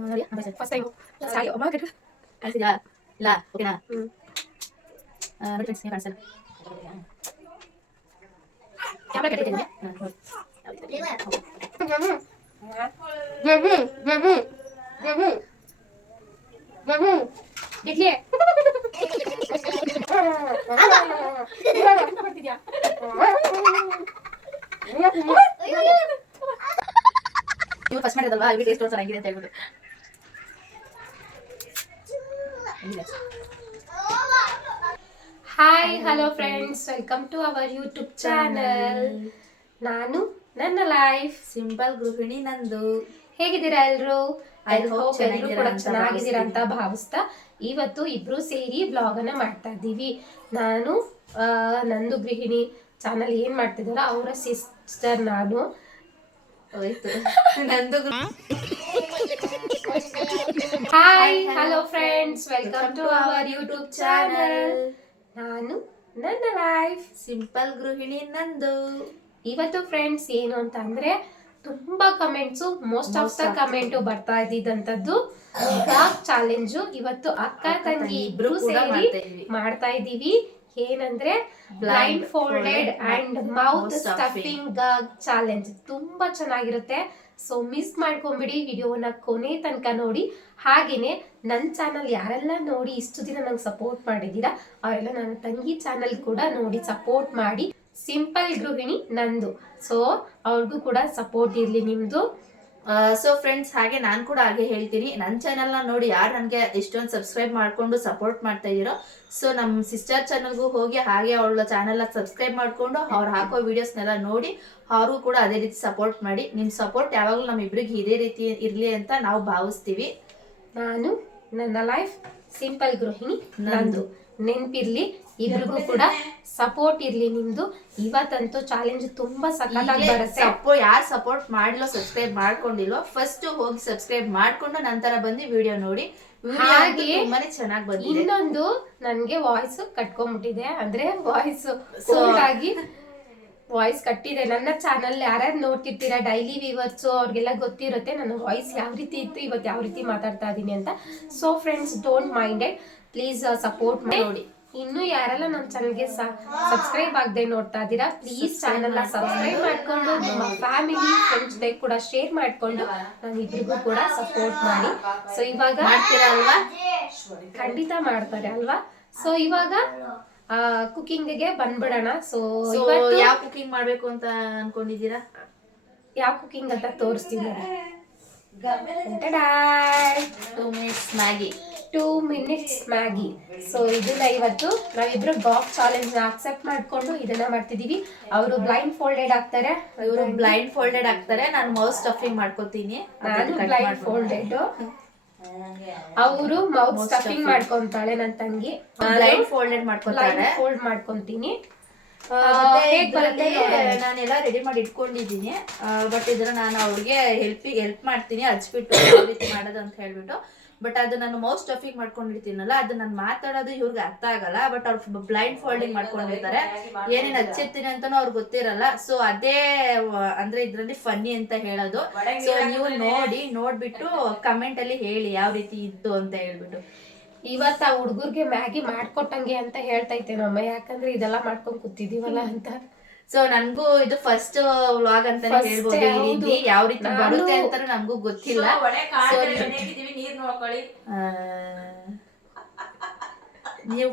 ನೋಡಿ first time start ಅಮ್ಮ ಕಟ್ಟ ಕಾಣಿಸ್ತಿದ್ಯಾ ಇಲ್ಲ ಓಕೆನಾ ನೋಡಿ ಫ್ರೆಂಡ್ಸ್ ನೀವು ಕಾಣಿಸಲ್ಲ ಕ್ಯಾಮ್ರಾ ಕೆಟ್ಟಿದ್ದೀನಿ ಇಡ್ಲಿ ನೀವು ಫಸ್ಟ್ ಮಾಡಿದಲ್ವಾ ಇವಿ ಟೇಸ್ಟ್ ಚೆನ್ನಾಗಿದೆ ಅಂತ ಹೇಳ್ಬಿಟ್ಟು hi hello friends, welcome to our YouTube channel. ನಾನು ನನ್ನ ಲೈಫ್ ಸಿಂಪಲ್ ಗೃಹಿಣಿ ನಂದು. ಹೇಗಿದ್ದೀರಾ ಎಲ್ರು? I hope ಚೆನ್ನಾಗಿದ್ದೀರಾ ಅಂತ ಭಾವಿಸ್ತಾ ಇವತ್ತು ಇಬ್ರು ಸೇರಿ ಬ್ಲಾಗ್ ಅನ್ನ ಮಾಡ್ತಾ ಇದ್ದೀವಿ. ನಾನು ನಂದು ಗೃಹಿಣಿ ಚಾನಲ್ ಏನ್ ಮಾಡ್ತಿದಾರೋ ಅವರ ಸಿಸ್ಟರ್ ನಾನು. ನಂದು hi hello friends, welcome to our YouTube channel. ನಾನು ನನ್ನ ಲೈಫ್ ಸಿಂಪಲ್ ಗೃಹಿಣಿ ನಂದು. ಇವತ್ತು ಫ್ರೆಂಡ್ಸ್ ಏನು ಅಂತ ಅಂದ್ರೆ ತುಂಬಾ comments, most of the comment ಬರ್ತಾ ಇದ್ದಿದ್ದಂತದ್ದು ಚಾಲೆಂಜು. ಇವತ್ತು ಅಕ್ಕ ತಂಗಿ ಇಬ್ರು ಸೇರಿ ಮಾಡ್ತಾ ಇದೀವಿ. ಏನಂದ್ರೆ blind folded and mouth stuffing challenge. ತುಂಬಾ ಚೆನ್ನಾಗಿರುತ್ತೆ. ಸೊ ಮಿಸ್ ಮಾಡ್ಕೊಂಬಿಡಿ, ವಿಡಿಯೋನ ಕೊನೆ ತನಕ ನೋಡಿ. ಹಾಗೇನೆ ನನ್ನ ಚಾನಲ್ ಯಾರೆಲ್ಲ ನೋಡಿ ಇಷ್ಟು ದಿನ ನಂಗೆ ಸಪೋರ್ಟ್ ಮಾಡಿದ್ದೀರಾ ಅವರೆಲ್ಲ ನನ್ನ ತಂಗಿ ಚಾನಲ್ ಕೂಡ ನೋಡಿ ಸಪೋರ್ಟ್ ಮಾಡಿ. ಸಿಂಪಲ್ ಗೃಹಿಣಿ ನಂದು. ಸೊ ಅವ್ರಿಗೂ ಕೂಡ ಸಪೋರ್ಟ್ ಇರ್ಲಿ ನಿಮ್ದು. ಸೊ ಫ್ರೆಂಡ್ಸ್, ಹಾಗೆ ನಾನು ಕೂಡ ಹಾಗೆ ಹೇಳ್ತೀನಿ, ನನ್ನ ಚಾನಲ್ನ ನೋಡಿ ಯಾರು ನನಗೆ ಇಷ್ಟೊಂದು ಸಬ್ಸ್ಕ್ರೈಬ್ ಮಾಡಿಕೊಂಡು ಸಪೋರ್ಟ್ ಮಾಡ್ತಾ ಇದ್ದೀರೋ, ಸೊ ನಮ್ಮ ಸಿಸ್ಟರ್ ಚಾನಲ್ಗೂ ಹೋಗಿ ಹಾಗೆ ಅವಳ ಚಾನಲ್ನ ಸಬ್ಸ್ಕ್ರೈಬ್ ಮಾಡಿಕೊಂಡು ಅವ್ರು ಹಾಕೋ ವಿಡಿಯೋಸ್ನೆಲ್ಲ ನೋಡಿ ಅವ್ರಿಗೂ ಕೂಡ ಅದೇ ರೀತಿ ಸಪೋರ್ಟ್ ಮಾಡಿ. ನಿಮ್ಮ ಸಪೋರ್ಟ್ ಯಾವಾಗಲೂ ನಮ್ಮಿಬ್ರಿಗೆ ಇದೇ ರೀತಿ ಇರಲಿ ಅಂತ ನಾವು ಭಾವಿಸ್ತೀವಿ. ನಾನು ನನ್ನ ಲೈಫ್ ಸಿಂಪಲ್ ಗೃಹಿಣಿ ನಂದು. ನೆನ್ಪಿರ್ಲಿ, ಇಬ್ರಿಗೂ ಕೂಡ ಸಪೋರ್ಟ್ ಇರ್ಲಿ ನಿಮ್ದು. ಇವತ್ತಂತೂ ಚಾಲೆಂಜ್ ತುಂಬಾ ಸಖತ್ತಾಗಿ ಬರುತ್ತೆ. ಯಾರು ಸಪೋರ್ಟ್ ಮಾಡಿಲ್ಲೋ, ಸಬ್ಸ್ಕ್ರೈಬ್ ಮಾಡ್ಕೊಂಡಿಲ್ವೋ, ಫಸ್ಟ್ ಹೋಗಿ ಸಬ್ಸ್ಕ್ರೈಬ್ ಮಾಡ್ಕೊಂಡು ನಂತರ ಬಂದು ವಿಡಿಯೋ ನೋಡಿ. ಹಾಗೆ ತುಂಬಾನೇ ಚೆನ್ನಾಗಿ ಬಂದಿದೆ. ಇನ್ನೊಂದು, ನನ್ಗೆ ವಾಯ್ಸ್ ಕಟ್ಕೊಂಡ್ಬಿಟ್ಟಿದೆ, ಅಂದ್ರೆ ವಾಯ್ಸ್ ಆಗಿ ವಾಯ್ಸ್ ಕಟ್ಟಿದೆ. ನನ್ನ ಚಾನಲ್ ಯಾರ್ಯಾರು ನೋಡ್ತಿರ್ತೀರಾ ಡೈಲಿ ವ್ಯೂವರ್ಸ್ ಅವ್ರಿಗೆಲ್ಲ ಗೊತ್ತಿರುತ್ತೆ ನನ್ನ ವಾಯ್ಸ್ ಯಾವ ರೀತಿ ಇತ್ತು, ಇವತ್ತು ಯಾವ ರೀತಿ ಮಾತಾಡ್ತಾ ಇದೀನಿ ಅಂತ. So friends, don't minded, please support ಮಾಡಿ. ಇನ್ನು ಯಾರೆಲ್ಲ ನಮ್ಮ ಚಾನಲ್ಗೆ ಸಬ್ಸ್ಕ್ರೈಬ್ ಆಗದೆ ನೋಡ್ತಾ ಇದ್ದೀರಾ, ಪ್ಲೀಸ್ ಚಾನಲ್ ಸಬ್ಸ್ಕ್ರೈಬ್ ಮಾಡ್ಕೊಂಡು ನಿಮ್ಮ ಫ್ಯಾಮಿಲಿ ಫ್ರೆಂಡ್ಸ್ ಕೂಡ ಶೇರ್ ಮಾಡ್ಕೊಂಡು ನಾವಿಬ್ರಿಗೂ ಕೂಡ ಸಪೋರ್ಟ್ ಮಾಡಿ. ಸೊ ಇವಾಗ ಮಾಡ್ತೀರಾ? ಖಂಡಿತ ಮಾಡ್ತಾರೆ ಅಲ್ವಾ? ಸೊ ಇವಾಗ ಕುಕಿಂಗ್ಗೆ ಬಂದ್ಬಿಡೋಣ. ಸೊ ಯಾವ ಕುಕಿಂಗ್ ಮಾಡ್ಬೇಕು ಅಂತ ಅನ್ಕೊಂಡಿದ್ದೀರಾ? ಯಾವ ಕುಕಿಂಗ್ ಅಂತ ತೋರಿಸ್ತೀನಿ. 2 ಮಿನಿಟ್ಸ್ ಮ್ಯಾಗಿ. ಸೊ ಇದನ್ನ ಇವತ್ತು ನಾವಿಬ್ರು ಬಾಕ್ಸ್ ಚಾಲೆಂಜ್ ಅಕ್ಸೆಪ್ಟ್ ಮಾಡ್ಕೊಂಡು ಇದನ್ನ ಮಾಡ್ತಿದೀವಿ. ಅವರು ಬ್ಲೈಂಡ್ ಫೋಲ್ಡೆಡ್ ಆಗ್ತಾರೆ, ಇವರು ಬ್ಲೈಂಡ್ ಫೋಲ್ಡೆಡ್ ಆಗ್ತಾರೆ, ನಾನು ಮೌತ್ ಸ್ಟಫಿಂಗ್ ಮಾಡ್ಕೊತೀನಿ. ನಾನು ಬ್ಲೈಂಡ್ ಫೋಲ್ಡೆಡ್, ಅವರು ಮೌತ್ ಸ್ಟಫಿಂಗ್ ಮಾಡ್ಕೊಂತಾಳೆ ನನ್ನ ತಂಗಿ. ಬ್ಲೈಂಡ್ ಫೋಲ್ಡೆಡ್ ಮಾಡ್ಕೊತಾಳೆ, ಫೋಲ್ಡ್ ಮಾಡ್ಕೊಂತೀನಿ. ನಾನೆಲ್ಲ ರೆಡಿ ಮಾಡಿ ಇಟ್ಕೊಂಡಿದ್ದೀನಿ. ಬಟ್ ಇದನ್ನ ನಾನು ಅವ್ರಿಗೆ ಹೆಲ್ಪ್ ಮಾಡ್ತೀನಿ ಹಚ್ಬಿಟ್ಟು ಯಾವ ರೀತಿ ಮಾಡೋದು ಅಂತ ಹೇಳ್ಬಿಟ್ಟು. ಬಟ್ ಅದು ನಾನು ಮೌತ್ ಸ್ಟಫಿಂಗ್ ಮಾಡ್ಕೊಂಡಿರ್ತೀನಲ್ಲ, ಅದು ನಾನು ಮಾತಾಡೋದು ಇವ್ರಿಗೆ ಅರ್ಥ ಆಗಲ್ಲ. ಬಟ್ ಅವ್ರು ಬ್ಲೈಂಡ್ ಫೋಲ್ಡಿಂಗ್ ಮಾಡ್ಕೊಂಡಿರ್ತಾರೆ, ಏನೇನು ಹಚ್ಚಿರ್ತೀನಿ ಅಂತಾನು ಅವ್ರಿಗೆ ಗೊತ್ತಿರಲ್ಲ. ಸೊ ಅದೇ ಅಂದ್ರೆ ಇದ್ರಲ್ಲಿ ಫನ್ನಿ ಅಂತ ಹೇಳೋದು. ಸೊ ನೀವು ನೋಡ್ಬಿಟ್ಟು ಕಮೆಂಟ್ ಅಲ್ಲಿ ಹೇಳಿ ಯಾವ ರೀತಿ ಇತ್ತು ಅಂತ ಹೇಳ್ಬಿಟ್ಟು. ಇವತ್ತು ಆ ಹುಡುಗರ್ಗೆ ಮ್ಯಾಗಿ ಮಾಡ್ಕೊಟ್ಟಂಗೆ ಅಂತ ಹೇಳ್ತೈತೆ ನಮ್ಮ, ಯಾಕಂದ್ರೆ ಇದೆಲ್ಲ ಮಾಡ್ಕೊಂಡ್ ಕೂತಿದೀವಲ್ಲ ಅಂತ. ಸೊ ನನ್ಗೂ ಇದು ಫಸ್ಟ್ ವ್ಲಾಗ್ ಅಂತಾನೆ ಹೇಳ್ಬೋದು. ಈ ರೀತಿ ಯಾವ ರೀತಿ ಬರುತ್ತೆ ಅಂತ ನಮಗೂ ಗೊತ್ತಿಲ್ಲ. ನೀವು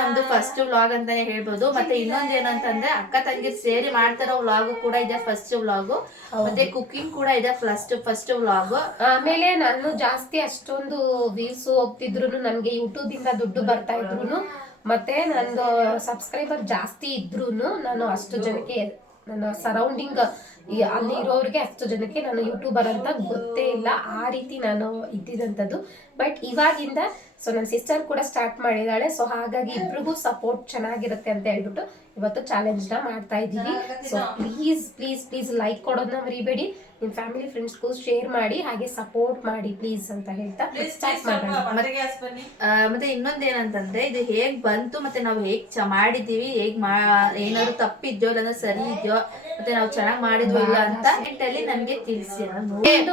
ನಮ್ದು ಫಸ್ಟ್ ವ್ಲಾಗ್ ಅಂತಾನೆ ಹೇಳ್ಬೋದು. ಮತ್ತೆ ಇನ್ನೊಂದ್ ಏನಂತಂದ್ರೆ ಅಕ್ಕ ತಂಗಿ ಸೇರಿ ಮಾಡ್ತಾರೋ ವ್ಲಾಗು ಕೂಡ ಇದೆ, ಫಸ್ಟ್ ವ್ಲಾಗು. ಮತ್ತೆ ಕುಕಿಂಗ್ ಕೂಡ ಇದೆ, ಫಸ್ಟ್ ವ್ಲಾಗ್. ಆಮೇಲೆ ನಾನು ಜಾಸ್ತಿ ಅಷ್ಟೊಂದು ವ್ಯೂಸ್ ಹೋಗ್ತಿದ್ರು, ನನ್ಗೆ ಯೂಟ್ಯೂಬ್ ಇಂದ ದುಡ್ಡು ಬರ್ತಾ ಇದ್ರು, ಮತ್ತೆ ನಂದು ಸಬ್ಸ್ಕ್ರೈಬರ್ ಜಾಸ್ತಿ ಇದ್ರು ನಾನು ಅಷ್ಟು ಜನಕ್ಕೆ, ನನ್ನ ಸರೌಂಡಿಂಗ್ ಅಲ್ಲಿ ಇರೋರಿಗೆ ಅಷ್ಟು ಜನಕ್ಕೆ ನಾನು ಯೂಟ್ಯೂಬರ್ ಅಂತ ಗೊತ್ತೇ ಇಲ್ಲ. ಆ ರೀತಿ ನಾನು ಇದ್ದಿದ್ದಂಥದ್ದು. ಬಟ್ ಇವಾಗಿಂದ ಸೊ ನನ್ನ ಸಿಸ್ಟರ್ ಕೂಡ ಸ್ಟಾರ್ಟ್ ಮಾಡಿದಾಳೆ. ಸೊ ಹಾಗಾಗಿ ಇಬ್ರಿಗೂ ಸಪೋರ್ಟ್ ಚೆನ್ನಾಗಿರುತ್ತೆ ಅಂತ ಹೇಳ್ಬಿಟ್ಟು ಇವತ್ತು ಚಾಲೆಂಜ್ನ ಮಾಡ್ತಾ ಇದ್ದೀವಿ. So please please please like ಕೊಡೋದನ್ನ ಮರಿಬೇಡಿ, ನಿಮ್ಮ ಫ್ಯಾಮಿಲಿ ಫ್ರೆಂಡ್ಸ್ಗೂ ಶೇರ್ ಮಾಡಿ, ಹಾಗೆ ಸಪೋರ್ಟ್ ಮಾಡಿ ಪ್ಲೀಸ್ ಅಂತ ಹೇಳ್ತಾ ಸ್ಟಾರ್ಟ್ ಮಾಡೋಣ. ಮತ್ತೆ ಇನ್ನೊಂದೇನಂತಂದ್ರೆ ಇದು ಹೇಗ್ ಬಂತು ಮತ್ತೆ ನಾವು ಹೇಗ್ ಮಾಡಿದೀವಿ, ಏನಾದ್ರು ತಪ್ಪಿದ್ಯೋ ಇಲ್ಲ ಸರಿ ಇದೆಯೋ ಮತ್ತೆ ನಾವು ಚೆನ್ನಾಗಿ ಮಾಡಿದ್ವಿ ಇಲ್ಲ ಅಂತ ಅಲ್ಲಿ ನಮ್ಗೆ ತಿಳಿಸಿ.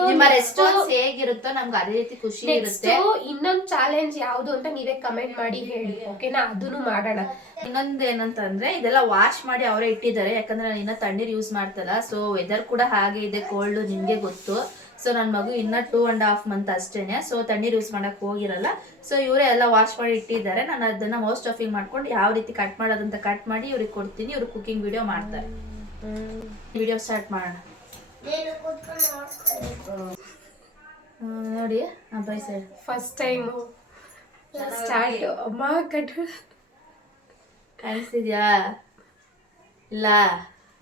ನಿಮ್ಮ ರೆಸ್ಪಾನ್ಸ್ ಹೇಗಿರುತ್ತೋ ನಮ್ಗೆ ಅದೇ ರೀತಿ ಖುಷಿ ಇರುತ್ತೆ. ಇನ್ನೊಂದು ಚಾಲೆಂಜ್ ಯಾವ್ದು ಅಂತ ನೀವೇ ಕಮೆಂಟ್ ಮಾಡಿ ಹೇಳಿ, ಓಕೆನಾ? ಅದನ್ನು ಮಾಡೋಣ. ಇನ್ನೊಂದು ಏನಂತಂದ್ರೆ ಇದೆಲ್ಲ ವಾಶ್ ಮಾಡಿ ಅವರೇ ಇಟ್ಟಿದ್ದಾರೆ, ಯಾಕಂದ್ರೆ ನಾನು ಇನ್ನ ತಣ್ಣೀರ್ ಯೂಸ್ ಮಾಡ್ತಲ್ಲ. ಸೊ ವೆದರ್ ಕೂಡ ಹಾಗೆ ಇದೆ, ಕೋಲ್ಡ್ ನಿಮ್ಗೆ ಗೊತ್ತು. ಸೊ ನನ್ನ ಮಗು ಇನ್ನ 2.5 months ಅಷ್ಟೇನೆ, ಸೊ ತಣ್ಣೀರ್ ಯೂಸ್ ಮಾಡಕ್ ಹೋಗಿರಲ್ಲ. ಸೊ ಇವರೇ ಎಲ್ಲ ವಾಶ್ ಮಾಡಿ ಇಟ್ಟಿದ್ದಾರೆ. ನಾನು ಅದನ್ನ ಮೌಸ್ಟ್ ಆಫಿಂಗ್ ಮಾಡ್ಕೊಂಡು ಯಾವ ರೀತಿ ಕಟ್ ಮಾಡೋದಂತ ಕಟ್ ಮಾಡಿ ಇವ್ರಿಗೆ ಕೊಡ್ತೀನಿ. ಇವ್ರು ಕುಕಿಂಗ್ ವಿಡಿಯೋ ಮಾಡ್ತಾರೆ. ವಿಡಿಯೋ ಸ್ಟಾರ್ಟ್ ಮಾಡೋಣ ನೋಡಿ. By side first time start. ಅಮ್ಮ ಕಟ್ ಕಾಣಿಸ್ತಿದ್ಯಾ? ಇಲ್ಲ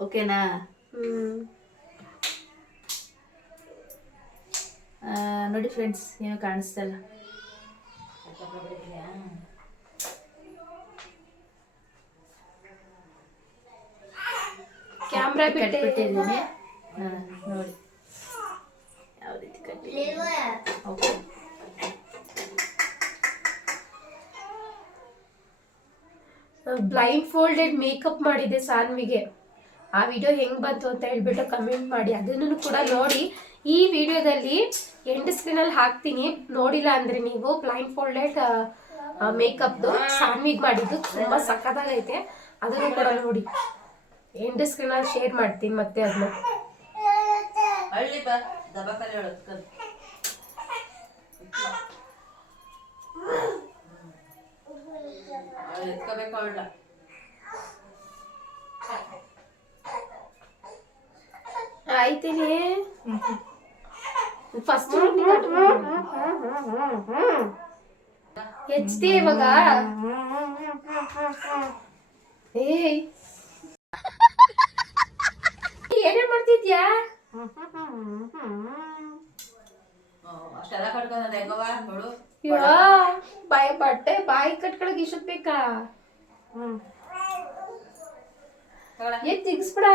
ಓಕೆನಾ? ನೋಡಿ ಫ್ರೆಂಡ್ಸ್, ಏನು ಕಾಣಿಸ್ತಲ್ಲ. ಕ್ಯಾಮ್ರಾ ಕಟ್ಬಿಟ್ಟಿದ್ದೀನಿ ನೋಡಿ ಯಾವ ರೀತಿ ಕಟ್ಟಿ. ಓಕೆ, ಬ್ಲೈಂಡ್ ಫೋಲ್ಡೆಡ್ ಮೇಕಪ್ ಮಾಡಿದೆ ಸಾನ್ವಿಗೆ. ಆ ವಿಡಿಯೋ ಹೆಂಗ್ ಬಂತು ಅಂತ ಹೇಳ್ಬಿಟ್ಟು ಕಮೆಂಟ್ ಮಾಡಿ, ಅದನ್ನು ಕೂಡ ನೋಡಿ. ಈ ವಿಡಿಯೋದಲ್ಲಿ ಎಂಡ್ ಸ್ಕ್ರೀನಲ್ಲಿ ಹಾಕ್ತೀನಿ, ನೋಡಿಲ್ಲ ಅಂದ್ರೆ ನೀವು. ಬ್ಲೈಂಡ್ ಫೋಲ್ಡೆಡ್ ಮೇಕಪ್ದು ಸಾನ್ವಿಗ್ ಮಾಡಿದ್ದು ತುಂಬಾ ಸಖತ್ತಾಗೈತೆ, ಅದನ್ನು ಕೂಡ ನೋಡಿ. ಎಂಡ್ ಸ್ಕ್ರೀನಲ್ಲಿ ಶೇರ್ ಮಾಡ್ತೀನಿ ಮತ್ತೆ ಅದನ್ನ. ಆಯ್ತೀನಿ ಫಸ್ಟ್ ಹೆಚ್ಚಿ ಇವಾಗ. ಏಯ್ ಏನೇನ್ ಮಾಡ್ತಿದ್ಯಾ? ಬಟ್ಟೆ ಬಾಯಿ ಕಟ್ಕೊಳಕ್ ಇಷ್ಟೊತ್ ಬೇಕಾ? ತಿಗ್ಸ್ಬಿಡ,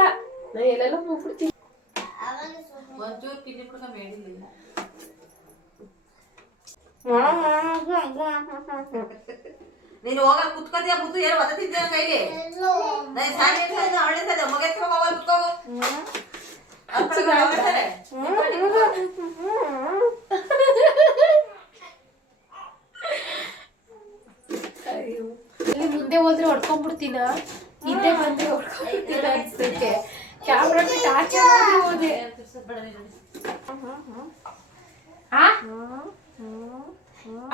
ನಾ ಎಲ್ಲೆಲ್ಲ ಹೋಗ್ಬಿಡ್ತೀನಿ. ನೀನು ಹೋಗ ಕುತ್ಕೋತಿಯ ಮುತ್ತು ಏನು ಒದತಿದ್ದೆ ಕೈಲಿ ಅವಳೆ ಮಗ ಕುತ್ಕೋಗು. ಇಲ್ಲಿ ಮುಂದೆ ಹೋದ್ರೆ ಹೊಡ್ಕೊಂಡ್ಬಿಡ್ತೀನ, ಹಿಂದೆ ಬಂದ್ರೆ ಹೊಡ್ಕೊಂಡ್ಬಿಡ್ತೀನ ಅನ್ಸುತ್ತೆ. ಕ್ಯಾಮ್ರಾ ಬಿಟ್ಟು ಆಚೆ ಹೋದೆ.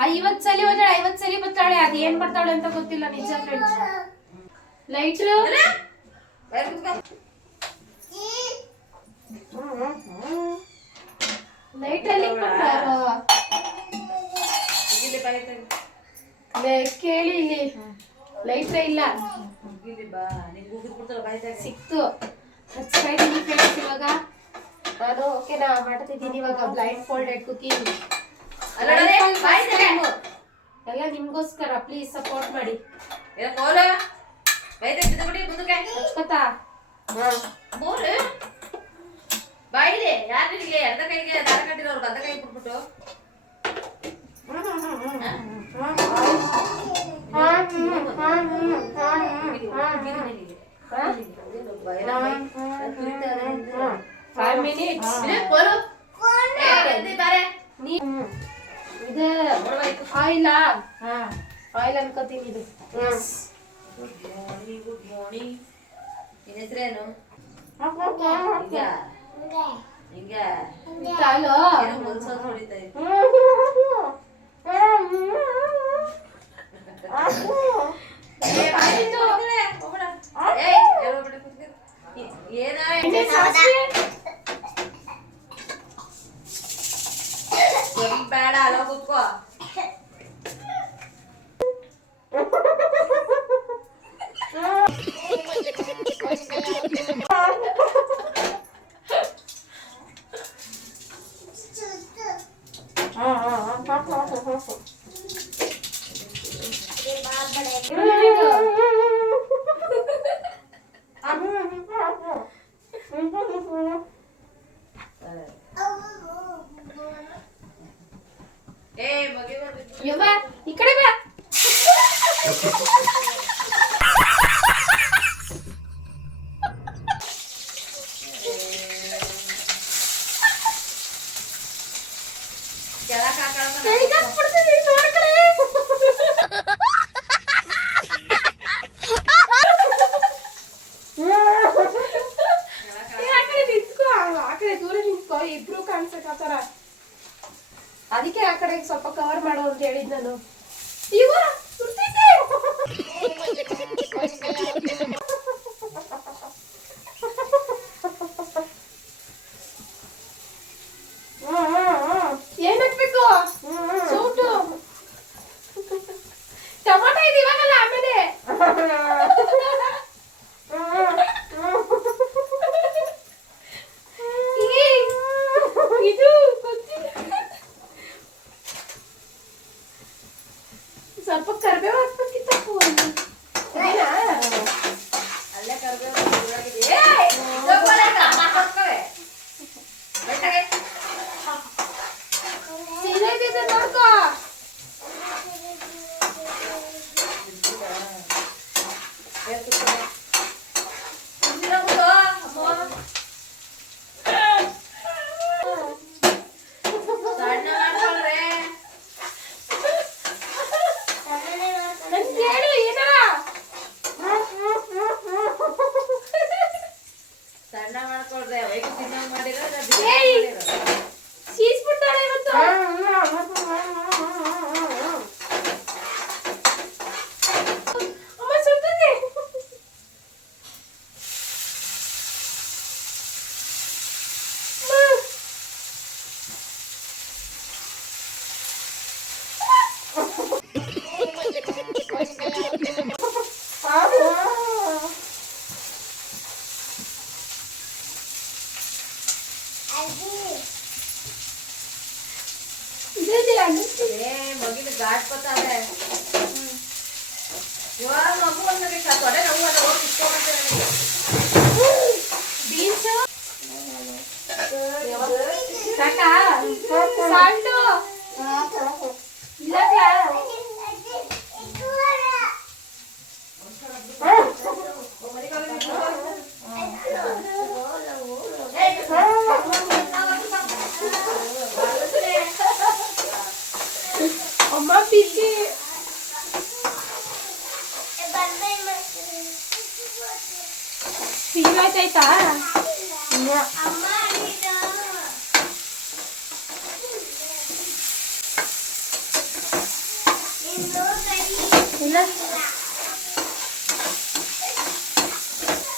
50 ಸಲ ಹೋದ್ರೆ 50 ಸಲ ಬರ್ತಾಳೆ. ಅದ್ ಏನ್ ಬರ್ತಾಳೆ ಅಂತ ಗೊತ್ತಿಲ್ಲ ನಿಜ ಫ್ರೆಂಡ್ಸ್. ಲೈಟ್ ಲೈಟ್ ಅಲ್ಲಿ ಕೇಳಿ, ಇಲ್ಲಿ ಲೈಟ್ರೇ ಇಲ್ಲ. ಸಿಕ್ತು, ಹಚ್ತಾ ಇದೀನಿ ಫ್ರೆಂಡ್ಸ್. ಇವಾಗ ನಾನು ಓಕೆನಾ ಮಾಡ್ತಿದ್ದೀನಿ ಇವಾಗ ಬ್ಲೈಂಡ್ ಫೋಲ್ಡೆಡ್ ಕುಕಿಂಗ್. ಎಲ್ಲ ನಿಮ್ಗೋಸ್ಕರ, ಪ್ಲೀಸ್ ಸಪೋರ್ಟ್ ಮಾಡಿ. ಹಚ್ಕೊತಾ ಬಾಯಿದೆ ಯಾರಿಗೆ ಅರ್ಧ ಕೈಗೆ ದಾರ ಕಟ್ಟಿರೋರು ಅರ್ಧ ಕೈ ಬಿಟ್ಬಿಟ್ಟು ಇದು ಆಯಿಲ್ ಆಯಿಲ್ ಅನ್ಕೋತೀನಿ. ಇದು ಗುಡ್ ಮಾರ್ನಿಂಗ್. ನಿನ್ನ ಹೆಸರೇನು? ಹಿಂಗ ಹೊಲಿತಾ ಇತ್ತು. ಬೇಡ ಅಲ್ಲ ಕೂತ್ಕೋ. ಏ ಮಗಿವ ಯವ್ವ ಈ ಕಡೆ ಬಾ. ಕೆಳಕ್ ಕೈಗ್ ಹಾಕ್ಬಿಡ್ತೀನಿ, ನೋಡ್ಕಡೆ. ಏ, ಆ ಕಡೆ ನಿಂತ್ಕೋ, ಆ ಕಡೆ ದೂರ ನಿಂತ್ಕೋ, ಇಬ್ರು ಕಾಣ್ಸಕತ್ತಾರ. ಅದಕ್ಕೆ ಆ ಕಡೆ ಸ್ವಲ್ಪ ಕವರ್ ಮಾಡು ಅಂತ ಹೇಳಿದ್ ನಾನು. ಇವ ಸುಡ್ತೈತೆ. ಏನ್ ಹಾಕ್ಬೇಕು? ಸೂಟು ಟೊಮಾಟೊ ಇದು ಇವಾಗಲ್ಲ, ಆಮೇಲೆ. ಇದು ಗೊತ್ತಿಲ್ಲ. ಸ್ವಲ್ಪ ಕರ್ಬೇವು ಹಾಕ್ಬೇಕಿತ್ತಪ್ಪ. ಅಲ್ಲೇ ಕರ್ಬೇವು ಸೀದಾ ನೋಡ್ಕೋ. ಸಣ್ಣ ಮಾಡ್ಕೊಳ್ರೆ ನನ್ ಕೇಳು ಏನಾರ. ಸಣ್ಣ ಮಾಡ್ಕೊಳ್ರೆ ಅವೈಕು ತಿನ್ನಂಗ್ ಮಾಡಿರೋ ಏಯ್! ಸೀಸ್ಬಿಡ್ತಾಳೆ ಇವತ್ತು. ಅಮ್ಮ ಸುಡ್ತದೆ. ಏ ಮಗಿನ ಗಾಟ್ ಬತ್ತಾವೆ ಇವಾಗ ಮಗು ಅಂದಬೇಕು ತೊಡೆ ನೋವು ಅದ ಹೋಗಿ ಕಿತ್ಕೊಂಡ್ಬರ್ತೇನೆ ಬೀನ್ಸ್ ಸಾಕಾ ಸಾಲ್ಟು ಇಲ್ಲ ಅಮ್ಮ ಬಿಸಿ ಸಿಹಿವಾಯ್ತಾಯ್ತಾ ಇಲ್ಲ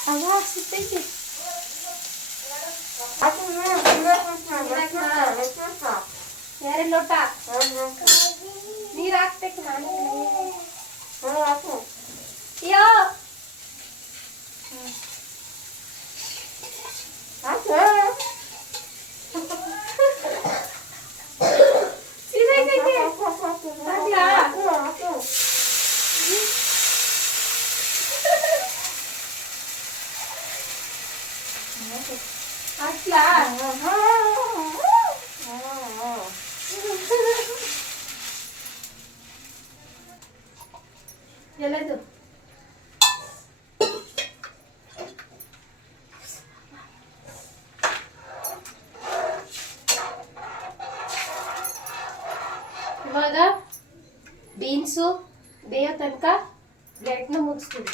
ಅವ ಸಿಗ್ತೈತಿ ಯಾರೇ ಲೋಟ ನೀರ್ ಹಾಕ್ಬೇಕು ನಾನು ಯೋ ಹಾಕ್ಲಾ ಎಲ್ಲದು ಇವಾಗ ಬೀನ್ಸು ಬೇಯೋ ತನಕ ಬ್ರೆಡ್ನ ಮುಗಿಸ್ತೀವಿ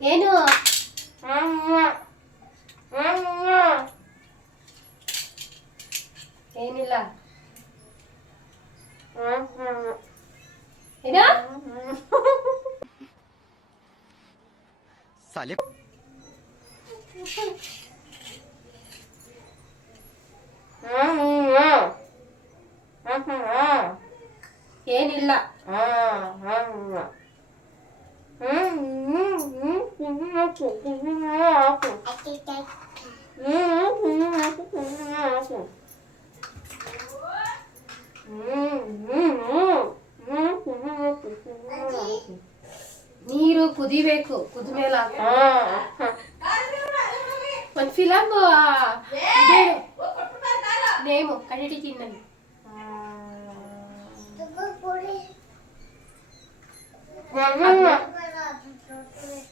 ಏನು ಏನಿಲ್ಲ ಏನೋ साले ಏನಿಲ್ಲ ಕುದಿಬೇಕು, ಕುದ್ಮೇಲೆ ಒಂದ್ ಫಿಲಮ್ ನೇಮು ಕಂಡಿಡಿತೀನಿ ನಾನು.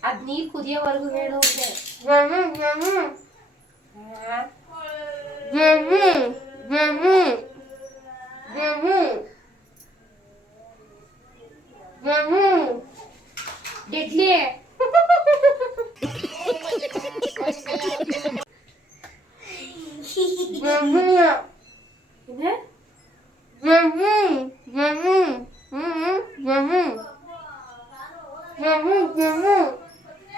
ಅದ್ ನೀರ್ ಕುದಿಯೋವರೆಗೂ ಹೇಳು. ಡೆಡ್ಲಿ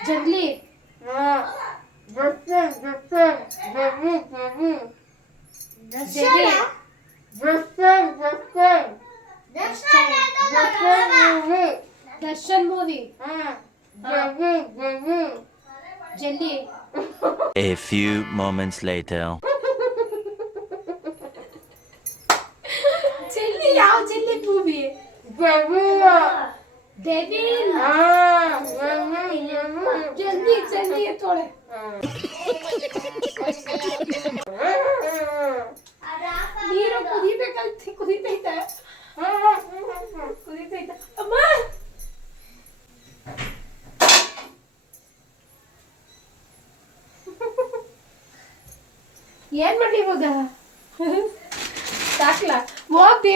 ಜಗ್ಲಿ ದರ್ಶನ್ ಮೂವಿ ಜಲ್ಲಿ. A few moments later. ಜಲ್ಲಿ ಯಾವ ಜಲ್ಲಿ ಮೂವಿ? ಡೆವಿಲ್. ಜಲ್ದಿ ಜಲ್ದಿ ತೋಳೆ. ನೀರು ಕುದಿಬೇಕಂತ ಕುದಿತೈತೆ ಕುದಿತೈತೆ ಅಮ್ಮ. ಏನ್ ಮಾಡಿ ಇವಾಗ ಸಾಕ್ಲಾ ಹೋಗ್ತಿ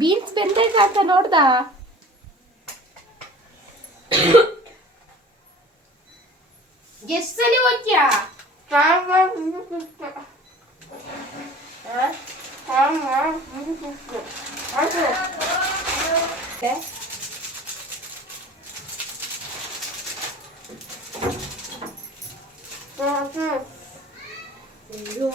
ಬೀನ್ಸ್ ಬೆಂದೈತ ನೋಡ್ದ. ಎಷ್ಟು ಸಲ ಹೋಗ್ತೀಯಾ? ಏ ಅಯ್ಯೋ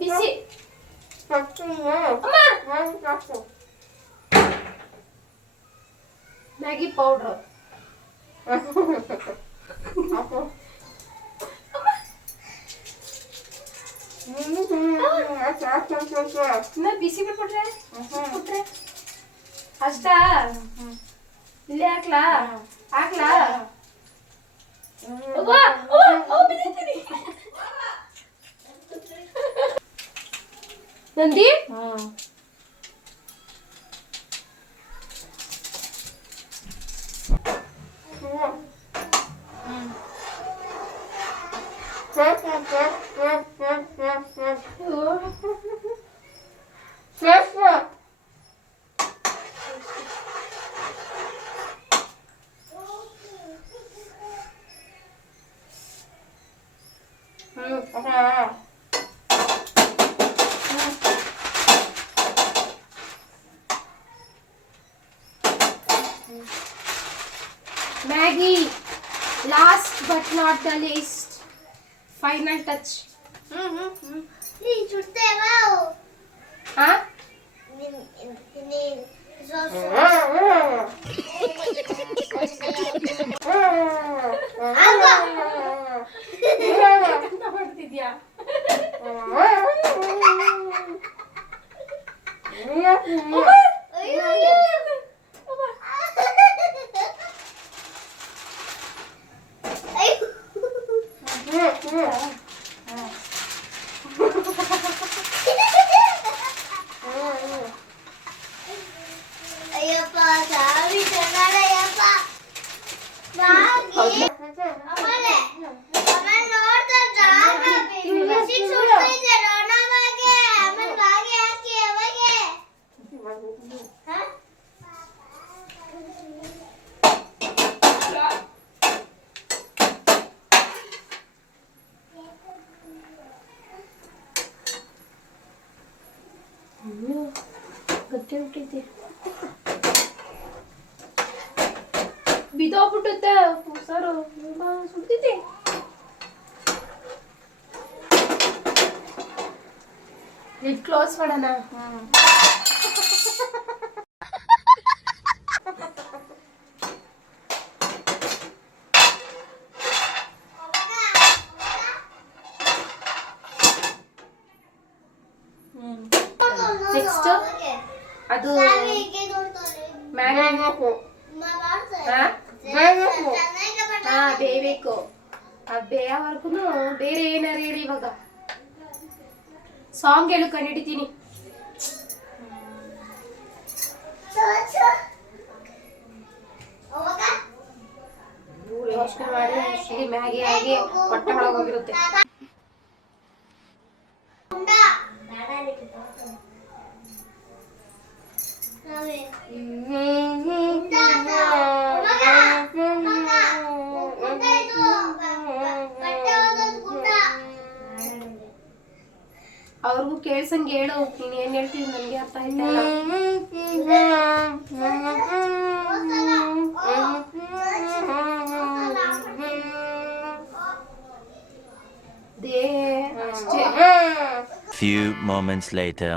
ಬಿಸಿ ಮ್ಯಾಗಿ ಪೌಡ್ರು ಬಿಸಿ ಬಿಟ್ಬಿಟ್ರೆ ಬಿಟ್ಬಿಟ್ರೆ ಅಷ್ಟ ಇಲ್ಲೇ ಹಾಕ್ಲಾ ಹಾಕ್ಲಾ Nandi Maggie, last but not the least, final touch. Huh? Ayo, Pak. ಗಟ್ಟಿ ಬಿಟ್ಟೈತಿ ಬಿದ್ದೋಗ್ಬಿಟ್ಟುತ್ತೆ ಸರು ಸುಡ್ತೈತಿ ಲಿಡ್ ಕ್ಲೋಸ್ ಮಾಡೋಣ ನೆಕ್ಸ್ಟ್ ಅದು ಬೇಯಬೇಕು ಅದು ಬೇಯವರೆಗೂ ಬೇರೆ ಏನಾರು ಹೇಳಿ ಇವಾಗ ಸಾಂಗ್ ಹೇಳು ಕಂಡಿಡಿತೀನಿ ಯೋಚನೆ ಮಾಡಿ ಅಷ್ಟಿಗೆ ಮ್ಯಾಗಿ ಆಗಿ ಹೊಟ್ಟೆ ಒಳಗೋಗಿರುತ್ತೆ ಅವ್ರಿಗೂ ಕೇಳ್ಸಂಗೆ ಹೇಳು ನೀನ್ ಏನ್ ಹೇಳ್ತೀನಿ ನನ್ಗೆ ಅರ್ಥ ಆಯ್ತಾ ದೇ ಅಷ್ಟೇ Few moments later.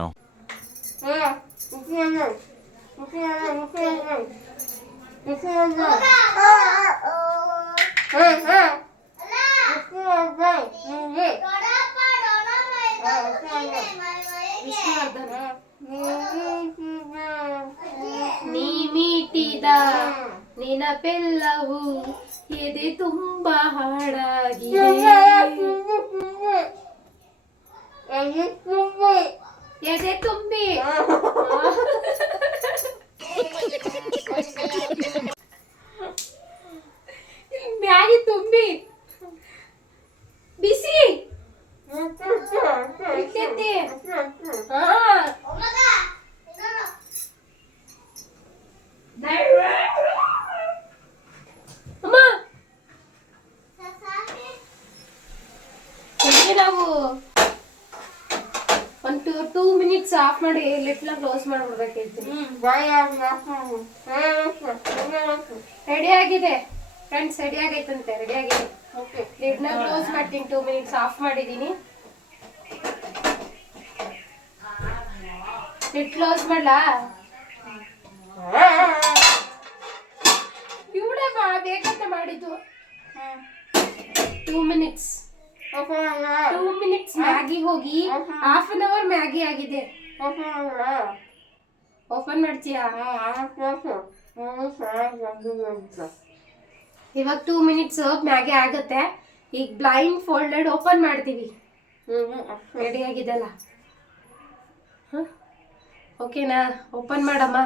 ನೀ ಮೀಟಿದ ನೆನಪೆಲ್ಲವೂ ಎದೆ ತುಂಬ ಹಾಡಾಗಿದೆ ಎದೆ ತುಂಬಿ ಮ್ಯಾಗಿ ತುಂಬಿ ಬಿಸಿ ಇಟ್ಲೈತಿ. ಅಮ್ಮ ನಾವು ಒಂದು 2 ಮಿನಿಟ್ಸ್ ಆಫ್ ಮಾಡಿ ಲಿಟ್ಲ ಕ್ಲೋಸ್ ಮಾಡ್ಬಿಡ್ಬೇಕೈತಿ ರೆಡಿ ಆಗಿದೆ ಫ್ರೆಂಡ್ಸ್ ರೆಡಿ ಆಗೈತಂತೆ ರೆಡಿ ಆಗಿದೆ ಲಿಡ್ನ ಕ್ಲೋಸ್ ಮಾಡ್ತೀನಿ 2 ಮಿನಿಟ್ಸ್ ಆಫ್ ಮಾಡಿದೀನಿ ಲಿಡ್ ಕ್ಲೋಸ್ ಮಾಡ್ಲಾ ಇವಳೇ ಬೇಕಂತ ಮಾಡಿದ್ದು 2 ಮಿನಿಟ್ಸ್ 2 ಮಿನಿಟ್ಸ್ ಮ್ಯಾಗಿ ಹೋಗಿ ಹಾಫ್ ಅನ್ ಅವರ್ ಮ್ಯಾಗಿ ಆಗಿದೆ ಓಪನ್ ಮಾಡ್ತೀಯಾ ಇವಾಗ 2 ಮಿನಿಟ್ಸ್ ಮ್ಯಾಗಿ ಆಗತ್ತೆ ಈಗ ಬ್ಲೈಂಡ್ ಫೋಲ್ಡೆಡ್ ಓಪನ್ ಮಾಡ್ತೀವಿ ರೆಡಿ ಆಗಿದೆಲ್ಲ ಓಕೆನಾ ಓಪನ್ ಮಾಡಮ್ಮ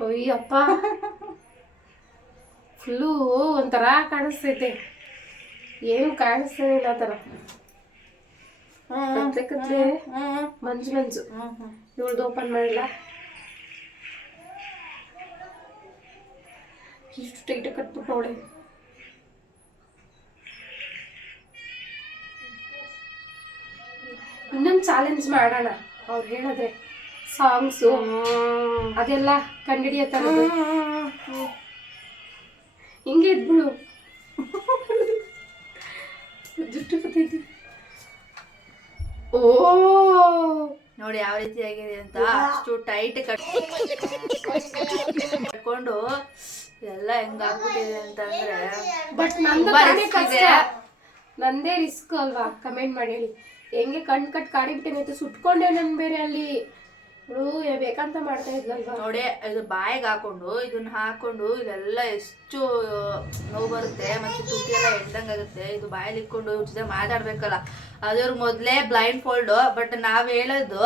ಅಯ್ಯಪ್ಪ ಫುಲ್ಲು ಒಂಥರ ಕಾಣಿಸ್ತೈತೆ ಏನು ಕಾಣಿಸ್ತದೆ ಇಲ್ಲ ಥರ ಕತ್ಲೆ ಕತ್ಲೆ ಮಂಜು ಮಂಜು ಇವಳ್ದು ಓಪನ್ ಮಾಡಲ್ಲ ಇಷ್ಟು ಟೈಟ್ ಕಟ್ಬಿಟ್ಟು ನೋಡಿ ಇನ್ನೊಂದು ಚಾಲೆಂಜ್ ಮಾಡೋಣ ಅವ್ರು ಹೇಳಿದ್ರೆ ಸಾಂಗ್ಸು ಅದೆಲ್ಲ ಕಂಡಿಡಿಯೋ ಥರದ್ದು ಹಿಂಗೆ ಇದ್ಬಿಡು ಜುಟ್ಟು ಬರ್ತೈತಿ ಓ ನೋಡಿ ಯಾವ ರೀತಿ ಆಗಿದೆ ಅಂತ ಅಷ್ಟು ಟೈಟ್ ಕಟ್ಕೊಂಡು ಎಲ್ಲ ಹೆಂಗಾಗ್ಬಿಟ್ಟಿದೆ ಅಂತಂದ್ರೆ ಬಟ್ ನಂದೇ ರಿಸ್ಕ್ ಅಲ್ವಾ ಕಮೆಂಟ್ ಮಾಡಿ ಹೇಳಿ ಹೆಂಗೆ ಕಣ್ ಕಟ್ ಕಾಡಿಬಿಟ್ಟೆ ಸುಟ್ಕೊಂಡೆ ನನ್ ಬೇರೆ ಅಲ್ಲಿ ಬೇಕಂತ ಮಾಡ್ತಾ ಇದ್ವಲ್ವಾ ನೋಡಿ ಇದು ಬಾಯಿಗೆ ಹಾಕೊಂಡು ಇದನ್ನ ಹಾಕೊಂಡು ಇದೆಲ್ಲ ಎಷ್ಟು ನೋವು ಬರುತ್ತೆ ಮತ್ತೆ ತುಟಿ ಎಲ್ಲ ಎಡ್ದಂಗಾಗುತ್ತೆ ಇದು ಬಾಯಲ್ಲಿ ಇಟ್ಕೊಂಡು ಇವ್ರ ಜೊತೆ ಮಾತಾಡ್ಬೇಕಲ್ಲ ಅದ್ರ ಮೊದ್ಲೇ ಬ್ಲೈಂಡ್ ಫೋಲ್ಡ್ ಬಟ್ ನಾವ್ ಹೇಳೋದು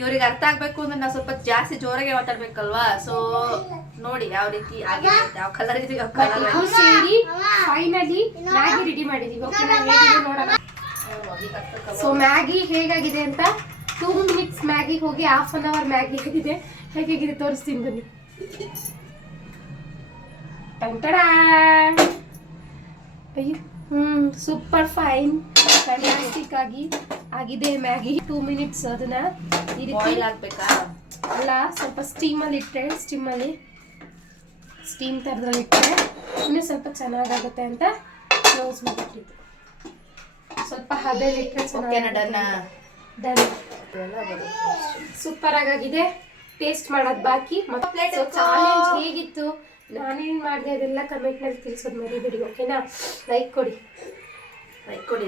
ಇವ್ರಿಗೆ ಅರ್ಥ ಆಗ್ಬೇಕು ಅಂದ್ರೆ ನಾವು ಸ್ವಲ್ಪ ಜಾಸ್ತಿ ಜೋರಾಗೆ ಮಾತಾಡ್ಬೇಕಲ್ವಾ ಸೊ ನೋಡಿ ಯಾವ ರೀತಿ ಆಗಿದೆ ಯಾವ ಕಲರ್ ಇದೆ ಯಾವ ಕಲರ್ ಸೇರಿ ಫೈನಲಿ ಮ್ಯಾಗಿ ರೆಡಿ ಮಾಡಿದೀವಿ ಓಕೆನಾ ಹೇಗಿದೆ ನೋಡೋಣ ಸೊ ಮ್ಯಾಗಿ ಹೇಗಾಗಿದೆ ಅಂತ 2 ಮಿನಿಟ್ಸ್ ಮ್ಯಾಗಿ ಹೋಗಿ ಹಾಫ್ ಅನ್ ಅವರ್ ಮ್ಯಾಗಿ ಆಗಿದೆ ಹೇಗಿದೆ ತೋರಿಸ್ತೀನಿ ಬನ್ನಿ ಟಂಟಡಾ ಅಯ್ಯೋ ಸೂಪರ್ ಫೈನ್ ಫ್ಯಾಂಟಾಸ್ಟಿಕ್ ಆಗಿದೆ ಮ್ಯಾಗಿ. 2 ಮಿನಿಟ್ಸ್ ಅದನ್ನ ಈ ರೀತಿ ಬಾಯ್ಲ್ ಆಗ್ಬೇಕಾ? ಅಲ್ಲ, ಸ್ವಲ್ಪ ಸ್ಟೀಮಲ್ಲಿ ಇಟ್ಟರೆ ಸ್ಟೀಮ್ ಥರದಲ್ಲಿ ಇಟ್ಟರೆ ಇನ್ನೂ ಸ್ವಲ್ಪ ಚೆನ್ನಾಗಾಗುತ್ತೆ ಅಂತ ಕ್ಲೋಸ್ ಮಾಡಿಟ್ಟಿದ್ದು. ಸ್ವಲ್ಪ ಹಬೆಯಲ್ಲಿ ಇಟ್ಟರೆ ಡನ್. ಸೂಪರ್ ಆಗಿದೆ. ಟೇಸ್ಟ್ ಮಾಡೋದು ಬಾಕಿ. ಮತ್ತೆ ಚಾಲೆಂಜ್ ಹೇಗಿತ್ತು, ನಾನೇನು ಮಾಡಿದೆ ಅದೆಲ್ಲ ಕಮೆಂಟ್ನಲ್ಲಿ ತಿಳಿಸೋದು ಮರಿಬೇಡಿ, ಓಕೆನಾ? ಲೈಕ್ ಕೊಡಿ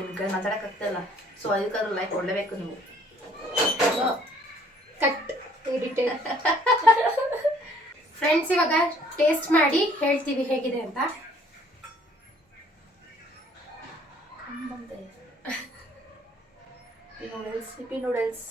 ನಿಮ್ಗೆ ಮಾತಾಡೋಕ್ಕಾಗ್ತಲ್ಲ, ಸೊ ಅದಕ್ಕಾದ್ರೂ ಲೈಕ್ ಕೊಡಲೇಬೇಕು ನೀವು. Cut irritate. ಫ್ರೆಂಡ್ಸ್, ಇವಾಗ ಟೇಸ್ಟ್ ಮಾಡಿ ಹೇಳ್ತೀವಿ ಹೇಗಿದೆ ಅಂತ. ಹಿಪ್ಪಿ ನೂಡಲ್ಸ್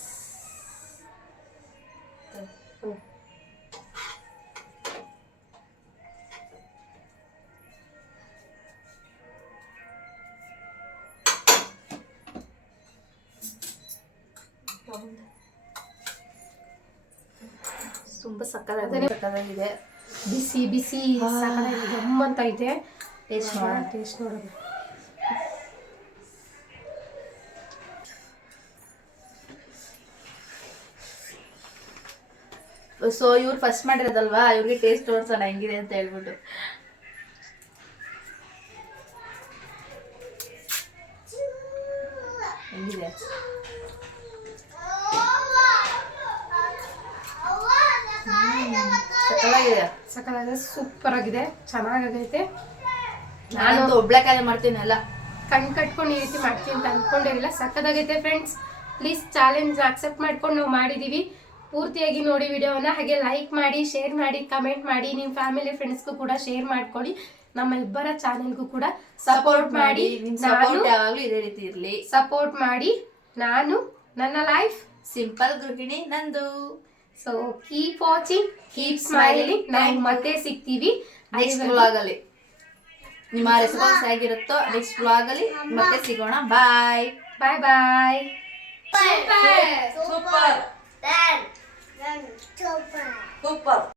ತುಂಬ ಸಕ್ಕತ್ತಾಗಿದೆ. ಬಿಸಿ ಬಿಸಿ ಗಮ್ಮಂತ ಇದೆ. ಟೇಸ್ಟ್ ನೋಡೋದು. ಸೊ ಇವ್ರು ಫಸ್ಟ್ ಮಾಡಿರೋದಲ್ವಾ, ಇವ್ರಿಗೆ ಟೇಸ್ಟ್ ತೋರ್ಸೋಣ ಹೆಂಗಿದೆ ಅಂತ ಹೇಳ್ಬಿಟ್ಟು. ಹೆಂಗಿದೆ? ಸಕ್ಕತ್ತಾಗಿದೆ, ಸೂಪರ್ ಆಗಿದೆ, ಚೆನ್ನಾಗೈತೆ. ನಾನು ಒಬ್ಳೆ ಕಾಲೇ ಮಾಡ್ತೀನಿ ಎಲ್ಲ. ಕಣ್ ಕಟ್ಕೊಂಡು ಈ ರೀತಿ ಮಾಡ್ತೀನಿ ಅಂತ ಅನ್ಕೊಂಡಿರಲಿಲ್ಲ. ಸಕ್ಕತ್ತಾಗೈತೆ ಫ್ರೆಂಡ್ಸ್. ಪ್ಲೀಸ್ ಚಾಲೆಂಜ್ ಅಕ್ಸೆಪ್ಟ್ ಮಾಡ್ಕೊಂಡು ನಾವು ಮಾಡಿದ್ದೀವಿ. ಪೂರ್ತಿಯಾಗಿ ನೋಡಿ ವಿಡಿಯೋನ. ಹಾಗೆ ಲೈಕ್ ಮಾಡಿ, ಶೇರ್ ಮಾಡಿ, ಕಮೆಂಟ್ ಮಾಡಿ, ನಿಮ್ಮ ಫ್ಯಾಮಿಲಿ ಫ್ರೆಂಡ್ಸ್ಗೂ ಕೂಡ ಶೇರ್ ಮಾಡ್ಕೊಳ್ಳಿ. ನಮ್ಮ ಇಬ್ಬರ ಚಾನೆಲ್ಗೂ ಕೂಡ ಸಪೋರ್ಟ್ ಮಾಡಿ. ಯಾವಾಗಲೂ ಇದೇ ರೀತಿ ಇರಲಿ. ಸಪೋರ್ಟ್ ಮಾಡಿ. ನಾನು ನನ್ನ ಲೈಫ್ ಸಿಂಪಲ್ ಗೃಹಿಣಿ ನಂದು. So keep watching, keep smiling. ನಾವು ಮತ್ತೆ ಸಿಗ್ತೀವಿ ನೆಕ್ಸ್ಟ್ ವ್ಲಾಗ್ ಅಲ್ಲಿ. ನಿಮ್ಮ ರೆಸ್ಪಾನ್ಸ್ ಹೇಗಿರುತ್ತೋ ನೆಕ್ಸ್ಟ್ ವ್ಲಾಗ್ ಅಲ್ಲಿ ಮತ್ತೆ ಸಿಗೋಣ. Bye bye bye. Super super.